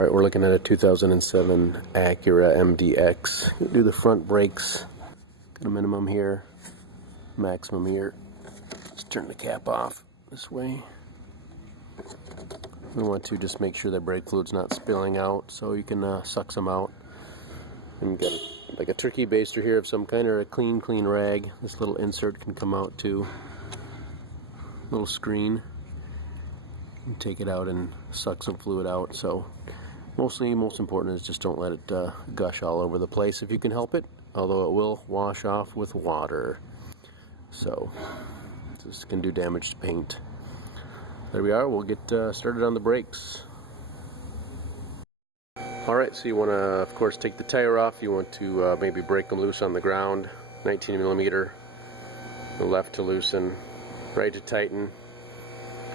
Alright, we're looking at a 2007 Acura MDX. Do the front brakes. Got a minimum here, maximum here. Let's turn the cap off this way. We want to just make sure that brake fluid's not spilling out, so you can suck some out. And get like a turkey baster here of some kind, or a clean rag. This little insert can come out too. Little screen. You take it out and suck some fluid out. So most important is just don't let it gush all over the place if you can help it, although it will wash off with water. So this can do damage to paint. There we are. We'll get started on the brakes. Alright, so you want to, of course, take the tire off. You want to maybe break them loose on the ground. 19 millimeter. The left to loosen, right to tighten.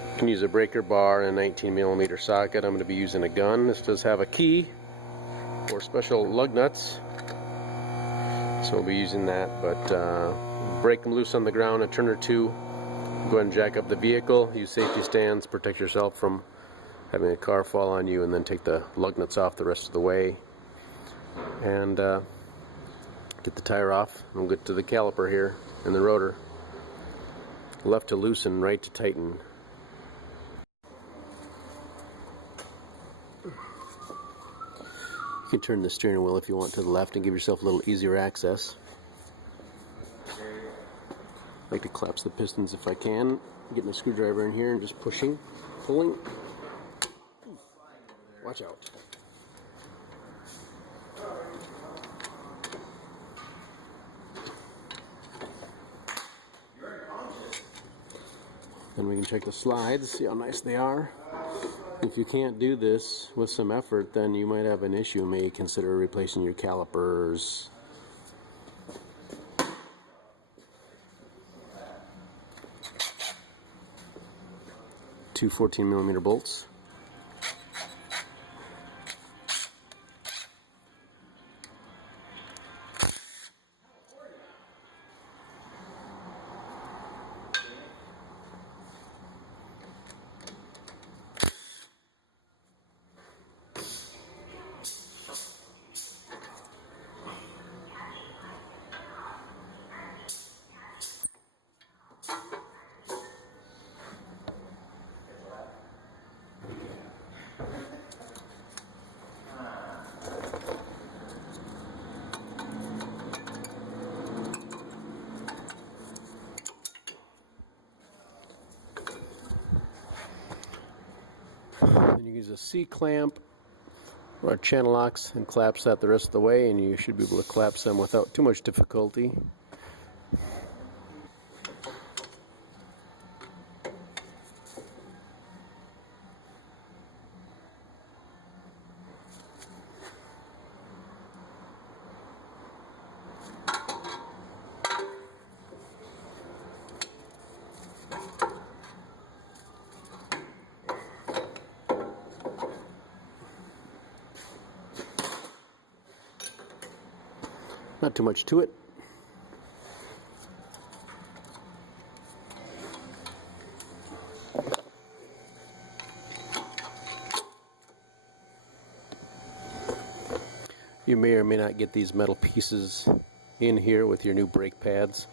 You can use a breaker bar and a 19 millimeter socket. I'm going to be using a gun. This does have a key or special lug nuts, so we'll be using that. But break them loose on the ground, a turn or two. Go ahead and jack up the vehicle. Use safety stands, protect yourself from having a car fall on you, and then take the lug nuts off the rest of the way. And get the tire off. We'll get to the caliper here and the rotor. Left to loosen, right to tighten. You can turn the steering wheel if you want to the left and give yourself a little easier access. I like to collapse the pistons if I can. Get my screwdriver in here and just pushing, pulling. Watch out. Then we can check the slides, see how nice they are. If you can't do this with some effort, then you might have an issue. You may consider replacing your calipers. Two 14 millimeter bolts. Then you use a C-clamp or a channel locks and collapse that the rest of the way, and you should be able to collapse them without too much difficulty. Not too much to it. You may or may not get these metal pieces in here with your new brake pads.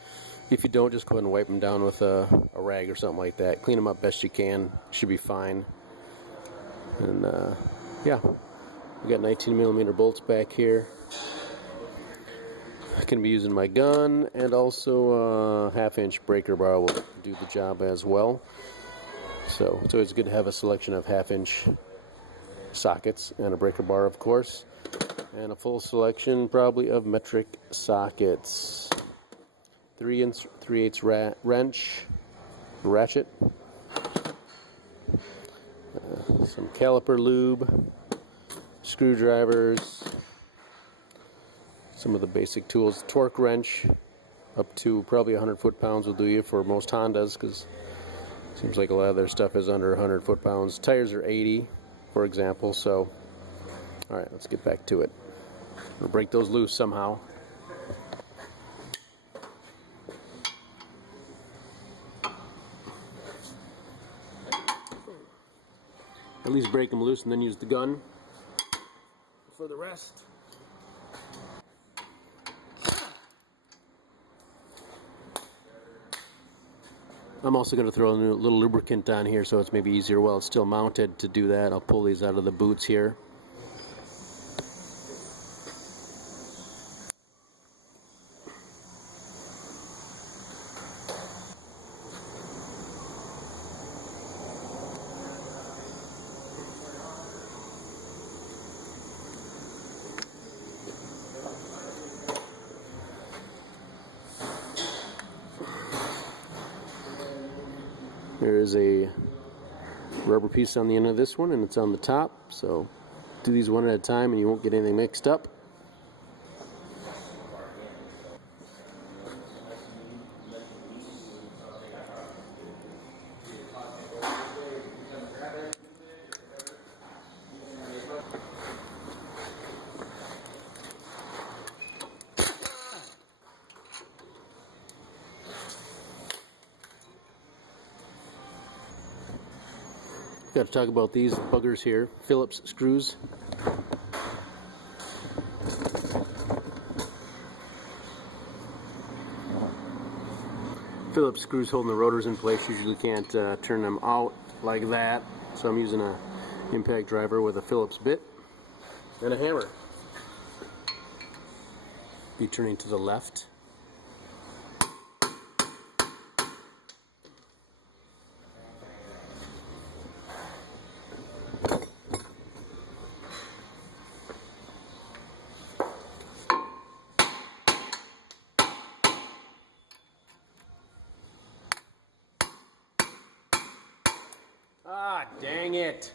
If you don't, just go ahead and wipe them down with a rag or something like that. Clean them up best you can. Should be fine. And yeah, we got 19 millimeter bolts back here. I can be using my gun, and also a half-inch breaker bar will do the job as well. So it's always good to have a selection of half-inch sockets and a breaker bar, of course, and a full selection probably of metric sockets. 3/8 wrench, ratchet, some caliper lube, screwdrivers. Some of the basic tools. Torque wrench up to probably 100 foot-pounds will do you for most Hondas, because it seems like a lot of their stuff is under 100 foot-pounds. Tires are 80, for example. So alright, let's get back to it. We'll break those loose somehow. At least break them loose and then use the gun. for the rest. I'm also going to throw a little lubricant on here so it's maybe easier while it's still mounted to do that. I'll pull these out of the boots here. There is a rubber piece on the end of this one, and it's on the top, so do these one at a time and you won't get anything mixed up. Got to talk about these buggers here, Phillips screws. Phillips screws holding the rotors in place. Usually can't turn them out like that, so I'm using an impact driver with a Phillips bit and a hammer. Be turning to the left. Ah, dang it.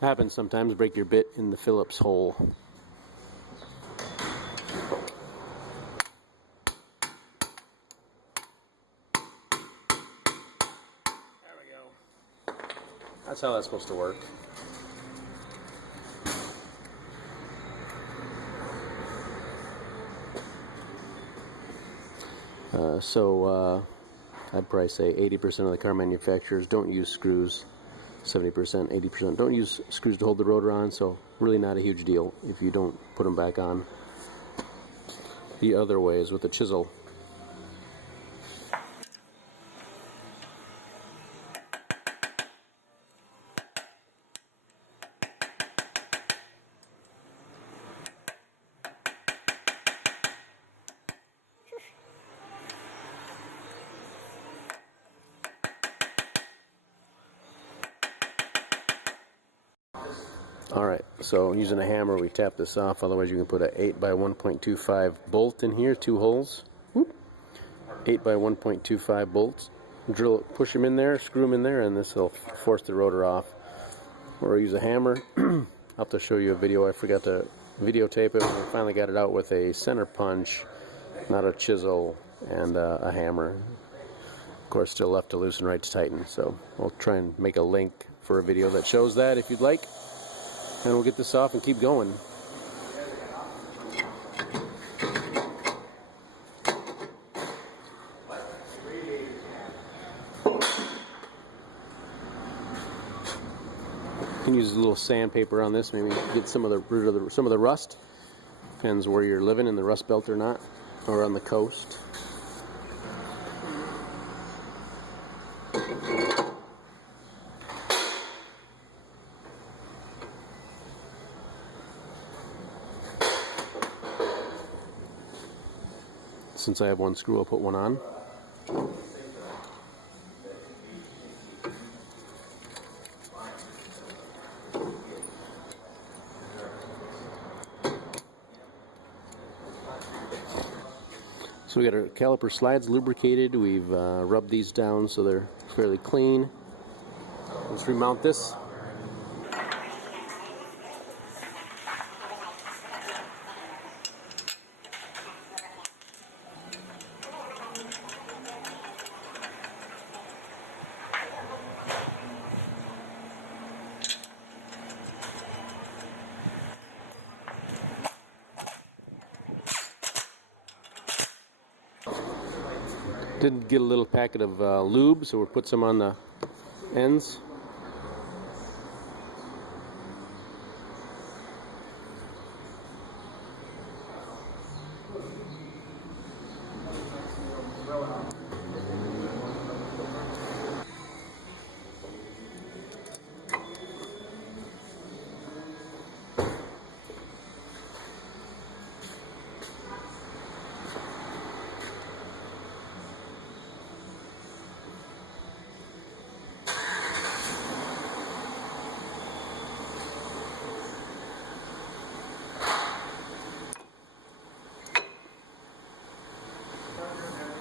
Happens sometimes, break your bit in the Phillips hole. There we go. That's how that's supposed to work. I'd probably say 80% of the car manufacturers don't use screws, 70%, 80% don't use screws to hold the rotor on, so really not a huge deal if you don't put them back on. The other way is with a chisel. Alright, so using a hammer we tap this off, otherwise you can put an 8 by 1.25 bolt in here, 2 holes. Whoop. 8 by 1.25 bolts. Drill, push them in there, screw them in there, and this will force the rotor off. Or use a hammer. I'll have to show you a video, I forgot to videotape it. I finally got it out with a center punch, not a chisel, and a hammer. Of course, still left to loosen, right to tighten. So I'll try and make a link for a video that shows that if you'd like. And we'll get this off and keep going. You can use a little sandpaper on this, maybe get some of the rust. Depends where you're living, in the Rust Belt or not, or on the coast. Since I have one screw, I'll put one on. So we got our caliper slides lubricated. We've rubbed these down so they're fairly clean. Let's remount this. Did get a little packet of lube, so we'll put some on the ends.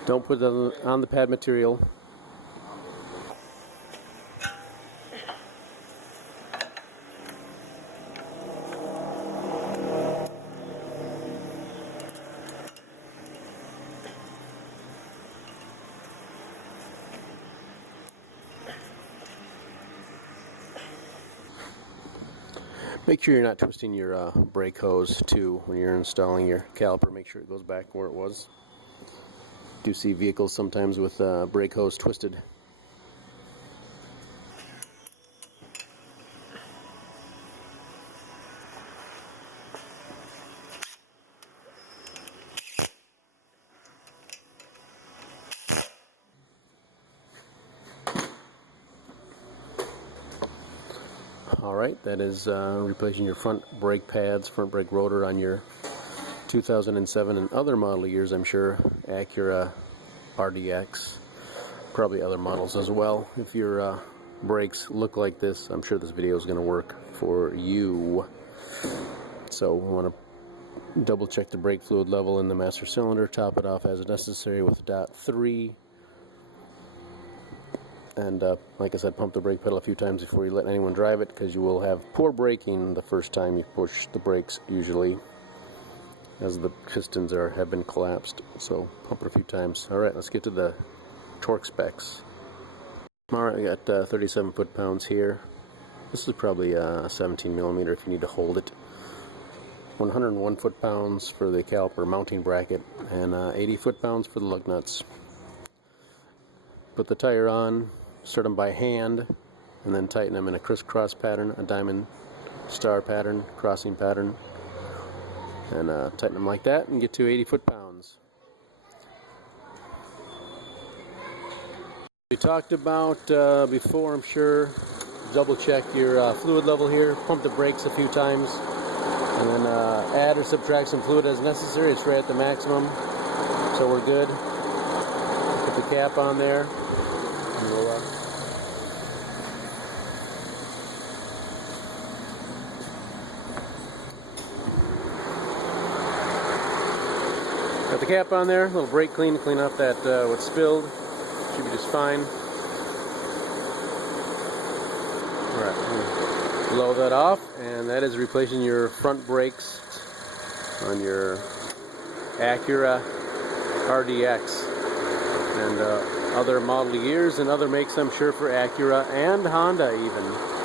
Don't put it on the pad material. Make sure you're not twisting your brake hose too when you're installing your caliper. Make sure it goes back where it was. Do see vehicles sometimes with brake hose twisted. Alright, that is replacing your front brake pads, front brake rotor on your 2007 and other model years, I'm sure. Acura RDX, probably other models as well. If your brakes look like this, I'm sure this video is going to work for you. So we want to double check the brake fluid level in the master cylinder, top it off as necessary with .3. And like I said, pump the brake pedal a few times before you let anyone drive it, because you will have poor braking the first time you push the brakes usually, as the pistons have been collapsed. So pump it a few times. Alright, let's get to the torque specs. Alright, we got 37 foot-pounds here. This is probably 17 millimeter if you need to hold it. 101 foot-pounds for the caliper mounting bracket, and 80 foot-pounds for the lug nuts. Put the tire on, start them by hand, and then tighten them in a crisscross pattern, a diamond star pattern, crossing pattern, and tighten them like that and get to 80 foot-pounds. We talked about before, I'm sure, double check your fluid level here, pump the brakes a few times, and then add or subtract some fluid as necessary. It's right at the maximum, so we're good. Put the cap on there, and we'll got the cap on there, a little brake clean to clean up that what's spilled. Should be just fine. Alright, blow that off, and that is replacing your front brakes on your Acura RDX and other model years and other makes, I'm sure, for Acura and Honda even.